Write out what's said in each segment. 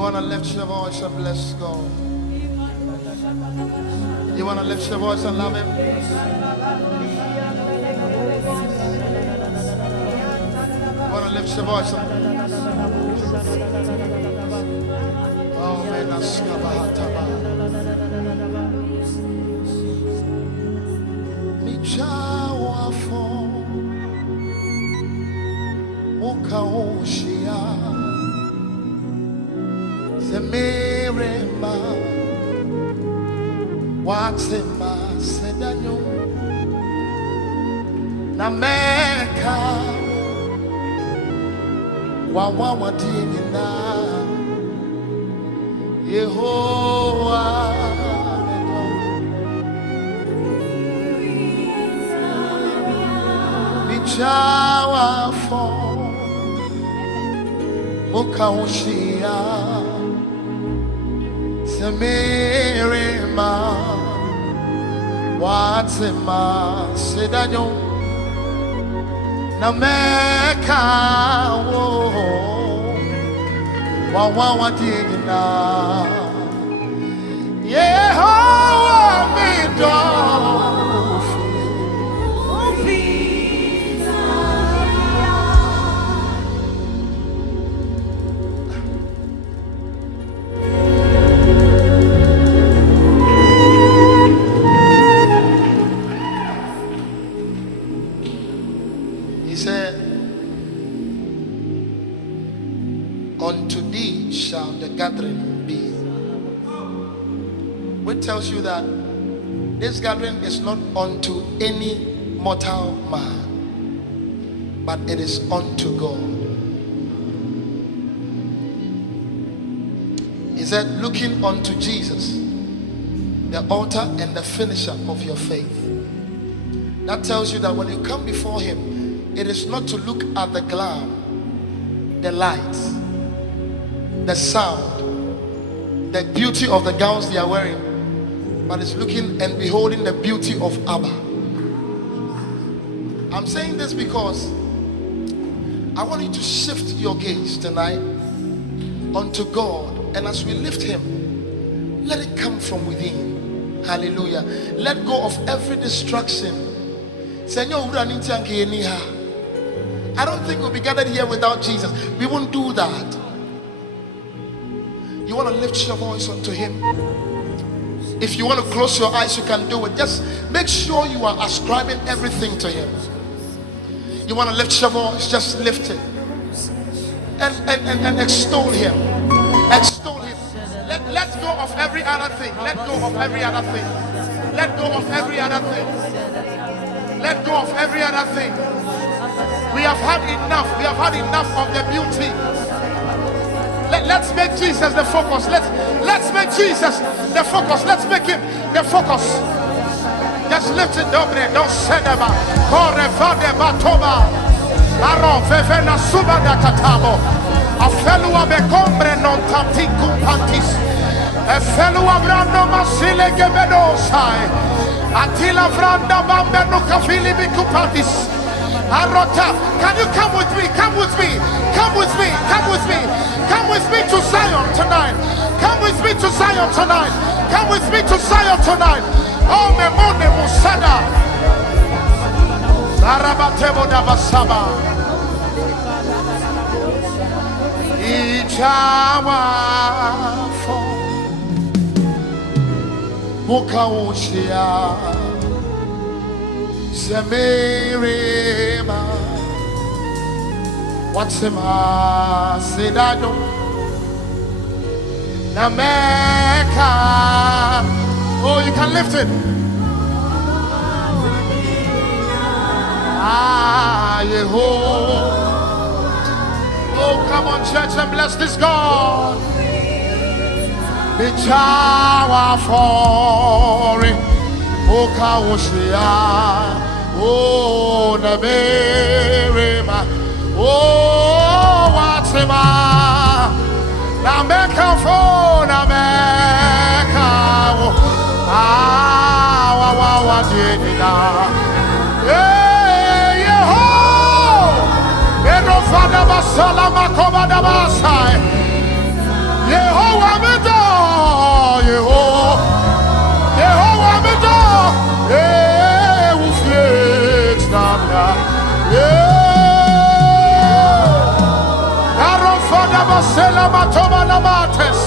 You want to lift your voice and bless God. You want to lift your voice and love Him. You want to lift your voice and... Oh, man, that's Zemirema Watsema Sedanyo Nameka Wawa Tingina Yehovah Michawa for Mukaushia Semirema Watsema Sedanyo Nameka Wawa Tingina Yehovah Mido unto thee shall the gathering be. Which tells you that this gathering is not unto any mortal man, but it is unto God. He said, looking unto Jesus, the author and the finisher of your faith. That tells you that when you come before Him, it is not to look at the glam, the lights, the sound, the beauty of the gowns they are wearing, but it's looking and beholding the beauty of Abba. I'm saying this because I want you to shift your gaze tonight unto God, and as we lift Him, let it come from within. Hallelujah. Let go of every distraction. I don't think we'll be gathered here without Jesus. We won't do that. You want to lift your voice unto Him. If you want to close your eyes, you can do it. Just make sure you are ascribing everything to Him. You want to lift your voice, just lift it. And extol Him. Extol Him. Let go of every other thing. Let go of every other thing. Let go of every other thing. Let go of every other thing. We have had enough. We have had enough of the beauty. Let's make Jesus the focus. Let's make Jesus the focus. Let's make Him the focus. Just lift it up there. Don't send them out. Aro vevena suba da katabo. A fellow of a combre non tatiku pantis. A fellow of Brando Masile Gebedo. Atila Vranda Bamba no Kafili Bikupatis. Arota, can you come with me? Come with me. Come with me. Come with me. Come with me to Zion tonight. Come with me to Zion tonight. Come with me to Zion tonight. Oh, Memone Musada. Arabatebo Davasaba. Ijawa for Mukaushia Semirema Watsema Sedado Nameka. Oh, you can lift it. Yehovah. Oh, come on, church, and bless this God. Bichawa fori Mukaushia. Oh, Naberema. Oh, Watsema Nameka for Nameka. Wawa Dinina. Father Basala Makoba Dabasai. Matoma Namates.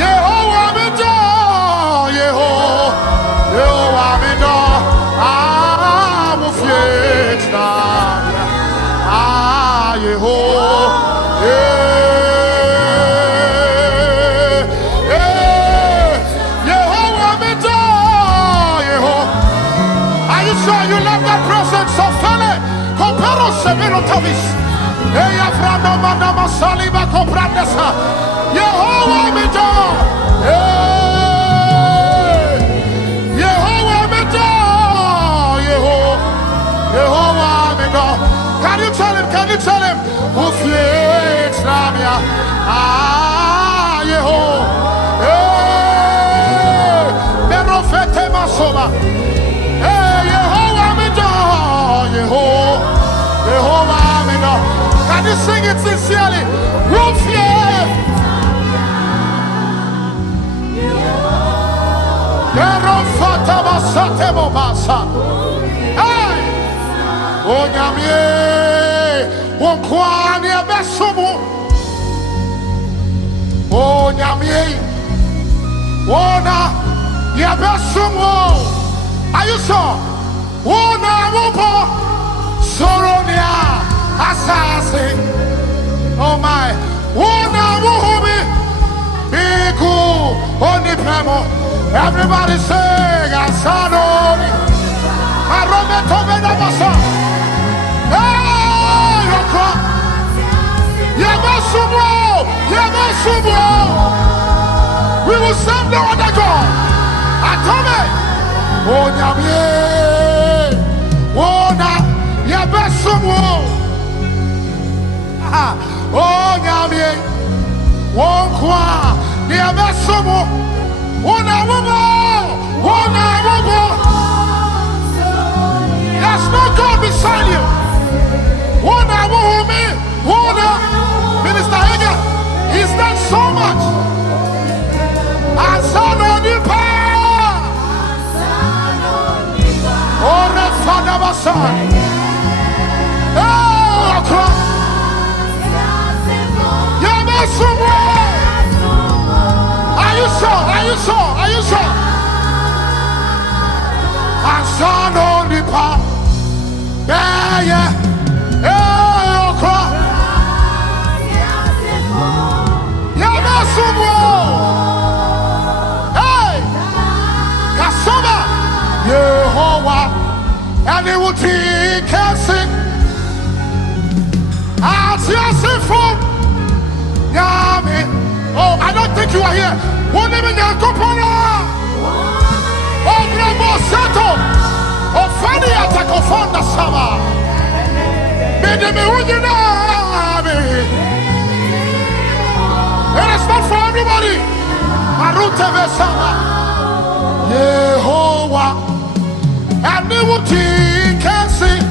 Yehovah Mido. Yehovah Mido. Mufietna. Yehovah. You love that presence of Fele. Comparo Severo Tavis. Eya Frano Madama Saliba Comprandesa. Yehovah Mido. Yehovah Mido. Yehovah Mido. Can you tell him? Can you tell him? Who fleets Ramia? Yehovah. Berofete Masoba. Yehovah, can you sing it sincerely? Are you sure? Soronia assassin. Oh my. Wona muhumi. Biku onipemo. Everybody sing Asanoni. Arome Tomena Masa. Hey, Yokra. Yamasumo. Yamasumo. We will serve no other God. Atome. Oh, Nyamie. Wona. Yabesumo. Oh, Nyamie. Wonkwa. Yabesumo. Wona wumo. Wona wumo. There's no God beside you. Wona wumo. Wona. Minister Ega, he's done so much. Asanonipa. Oh, the Father was son. Are you sure? Are you sure? Are you sure? Asanonipa. Yeah, yeah. Hey, Kasoma, Yehovah, and it will take us in. Oh, I don't think you are here. Oh, Bravo Sato. Oh, Fanny attack of Fonda Sama. It is not for everybody. Marute Vesama. Yehovah. And it will take us in.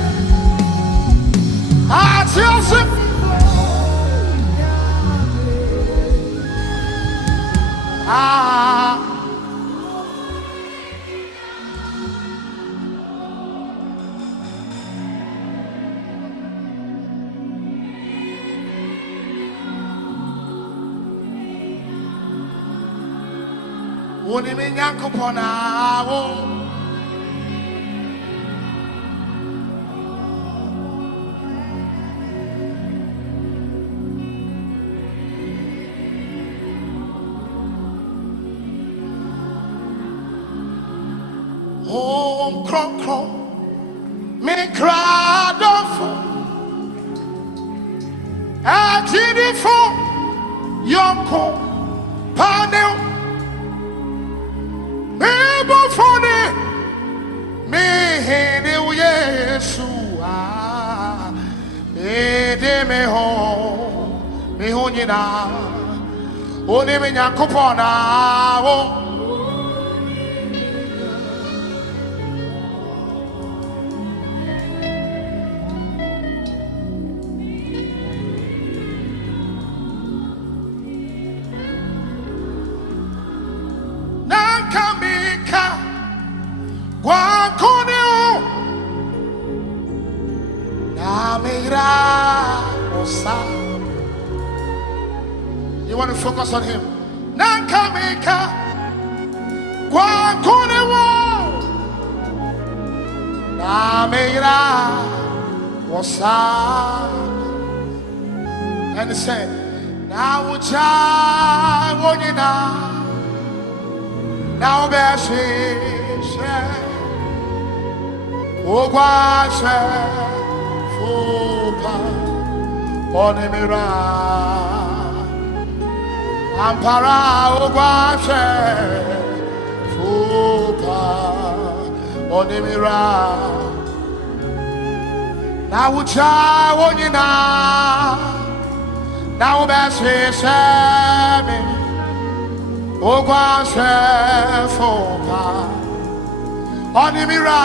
Home cron me crowd of for yonko panel me bofone me hene yesu de me ho nyina oni me yakopona wo You want to focus on him. Nankamika Kwakunewo Namira Wasa. And he said, now Uja Wonina now Beshi Ogwashe Fupa Onimira Ampara Ogwashe Fupa Onimira now Uja Wonina now Beshi Shemi Ogwashe Fupa Onimira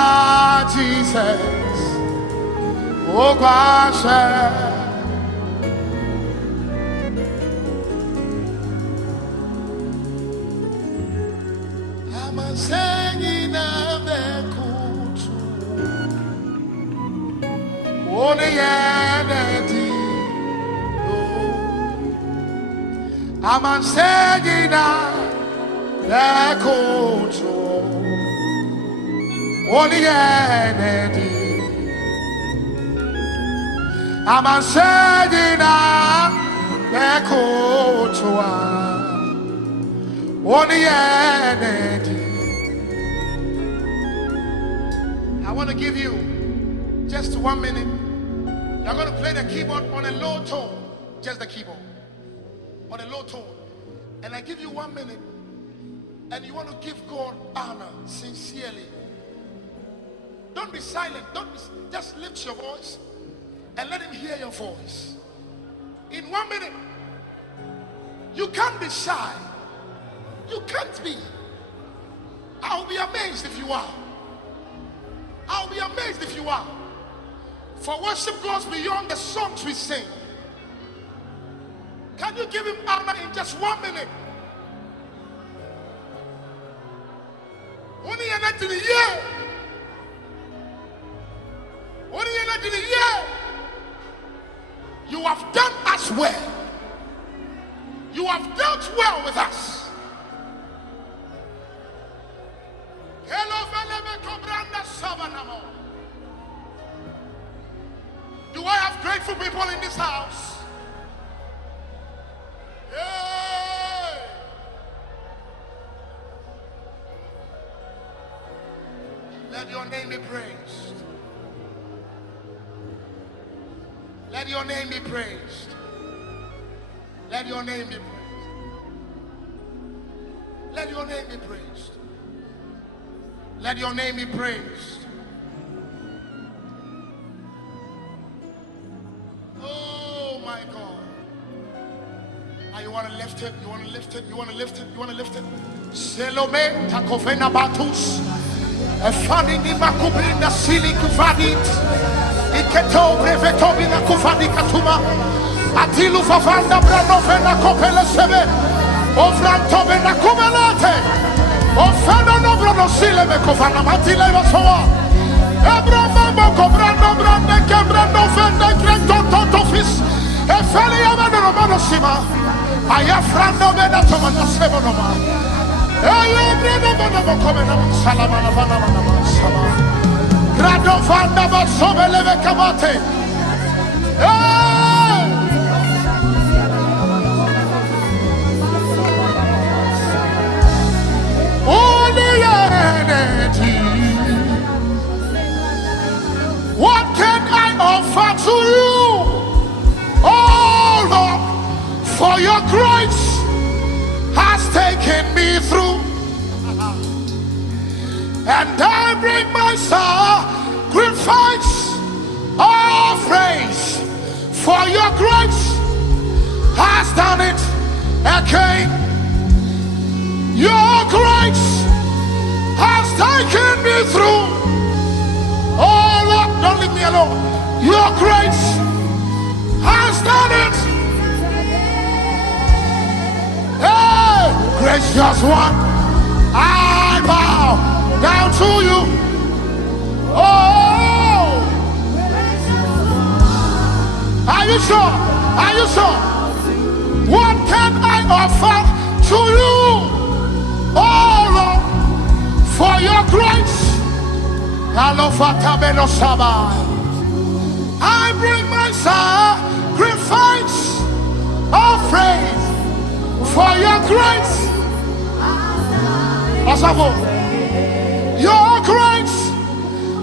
Jesus Ogwashe. I'm singing of the kutu Only energy. I'm singing of the kutu Only energy. I'm saying only energy. I want to give you just 1 minute. You're going to play the keyboard on a low tone, just the keyboard on a low tone, and I give you 1 minute, and you want to give God honor sincerely. Don't be silent. Just lift your voice and let him hear your voice. In 1 minute, you can't be shy. You can't be. I'll be amazed if you are. I'll be amazed if you are. For worship goes beyond the songs we sing. Can you give him honor in just 1 minute? Only an end to the year. Only an end to the year. You have done us well. You have dealt well with us. Do I have grateful people in this house? Yay! Let your name be praised. Let your name be praised. Let your name be praised. Let your name be praised. Let your name be praised. Oh my God. Now you want to lift it, you want to lift it, you want to lift it, you want to lift it. Selome takofena batus. Efani ni makubrinda sili kufadit. Iketo breveto bina kufadi katuma. Atilu fafanda brano fena kopele sebe. Ofranto bena kubelate. Ofano no brano sile me kufana matile vasoa. Ebra mambo kobrando brande kebrando fende krekto totofis. Efeli yamano romano sima. Ayafrando bena tomana sebo noma. Eyebrino bena mokomena salamana vana vana sama. Grado fanda basobe leve kamate. What can I offer to you? Oh Lord, for your grace has taken me through, and I bring my sacrifice of praise. For your grace has done it again. Your grace has taken me through. Oh Lord, don't leave me alone. Your grace has done it. Hey, gracious one, I bow down to you. Oh, are you sure? Are you sure? What can I offer to you, oh Lord, for your grace. I bring my sacrifice of praise for your grace. Your grace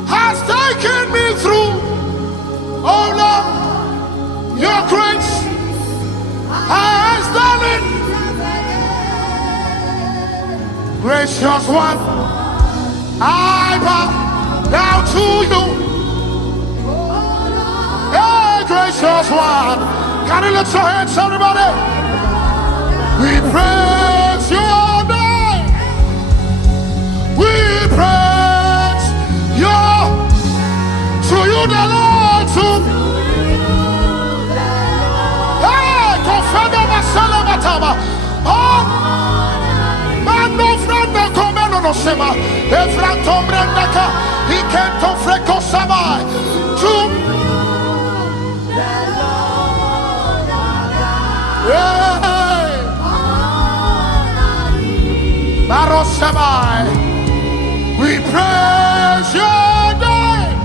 has taken me through. Oh Lord, your grace has done it. Gracious one, I bow down to you. Hey, gracious one, can you lift your hands, everybody? We praise your name. We praise your, to you the Lord, to hey, confirm myself, Matama. Oh, man, no friend, no comment on Osema. Efra Tombrandaka, he can't offer Sama. To hey, Marosamai. We praise your name.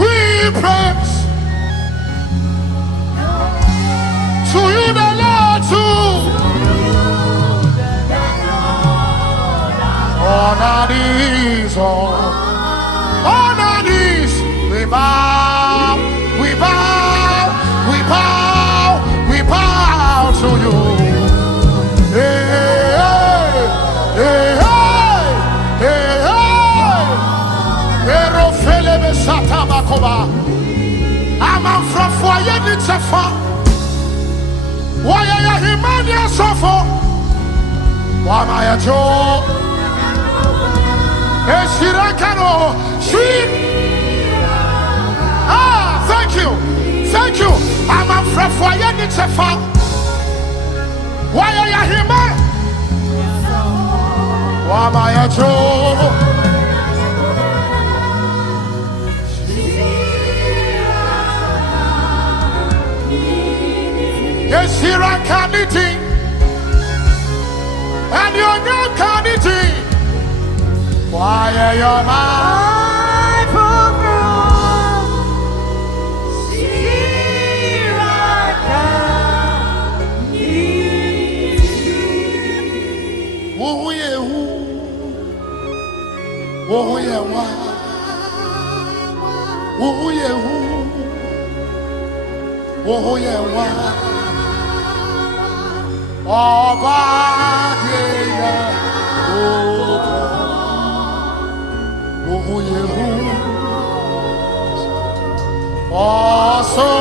We praise to you the Lord, to on our knees, on our knees. We bow, we bow, we bow, we bow to you. Hey, hey, hey. I'm from Foyer Nitsafa. Why are you Himania Sofo? Why am I a Joe? Esirakano. She. Ah, thank you. Thank you. I'm from Foyer Nitsafa. Why are you Himania? Why am I a Joe? Yes, here I can eating, and you're not can eating. Why are you my program? Here I can eat. Oh yeah, oh yeah, oh yeah, oh yeah. Ọba yẹyẹ ohun yehu ọsọ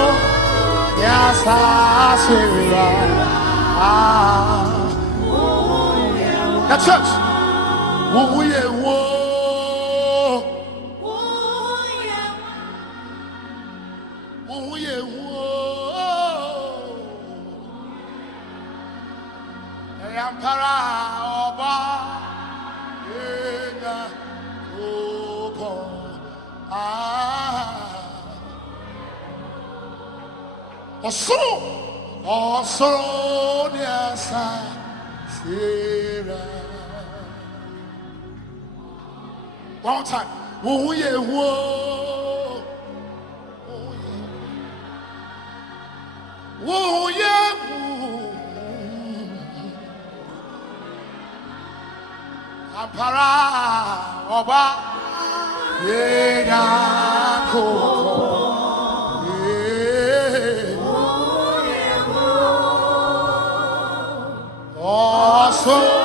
yasa sera. The church ohun yehu ohun yehu. Yampara Oba Yena Opo Oso Niasa Sera. One more time. Uye wo. Uye wo. Ampara Oba Yena Koko Also